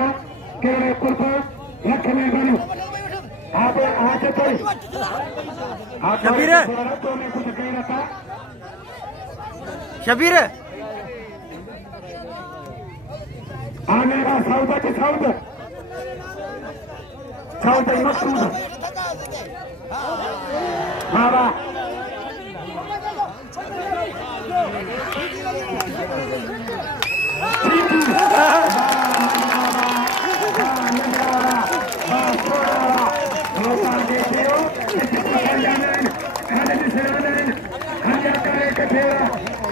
केड़ा केड़े कुर्तो लख में बनो आप आज तो शबीर तो ने कुछ कह रहा था शबीर आने का साउथ के साउथ मकसूद बाबा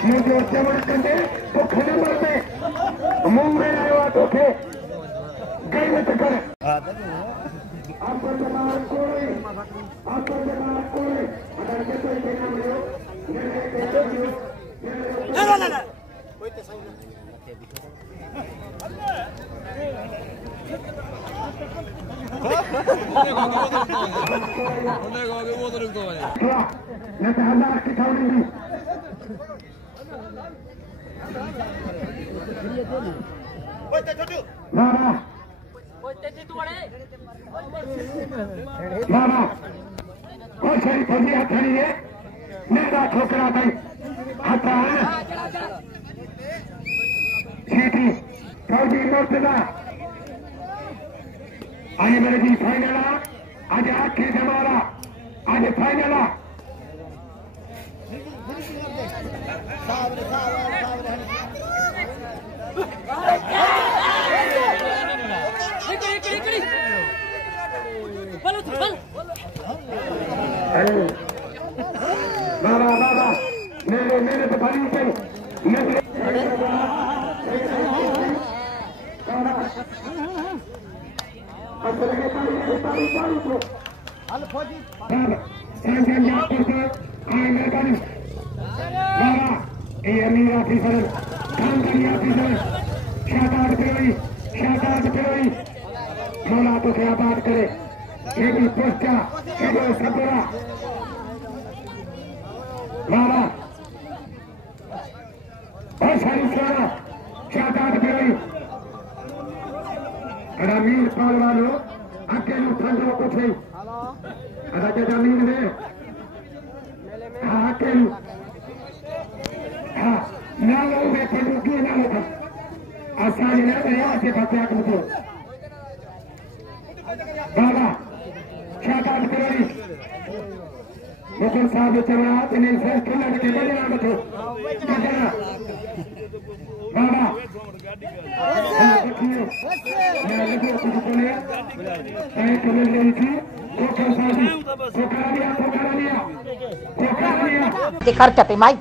मुझे चमन कंदे तो खड़े मरते मुंह में आयो तो थे गई मत कर आपको जमात कोई अगर के तो के नाम लो ना कोई तो सही ना तो हजार की थाउजेंड बाबा बाबा और सही फौजी हथड़ी है मेरा ठोकरा भाई हथा सीटी फौजी मुर्तजा आज मेरे जी फाइनल आज आखिरी जमाना आज फाइनल बाबा बाबा मेरे तो भारी पे अमीर ऑफिसर खानदानी ऑफिसर शादात फिरोई मौला तो क्या बात करे ये भी पोस्टा ये भी सबरा बाबा और सारी सोना शादात फिरोई अमीर पालवानो अकेले फंडो को थे अगर जमीन में अकेले हाँ ना लोग बैठे लोग ना लोग आसानी ना गया से बचा कर दो बाबा शादात करोगी मुकुल साहब चला इन्हें फेस खेलने के बड़े नाम तो बाबा मैं लगे कुछ बोले कहीं चले गई थी को करा लिया दिखा चटे माई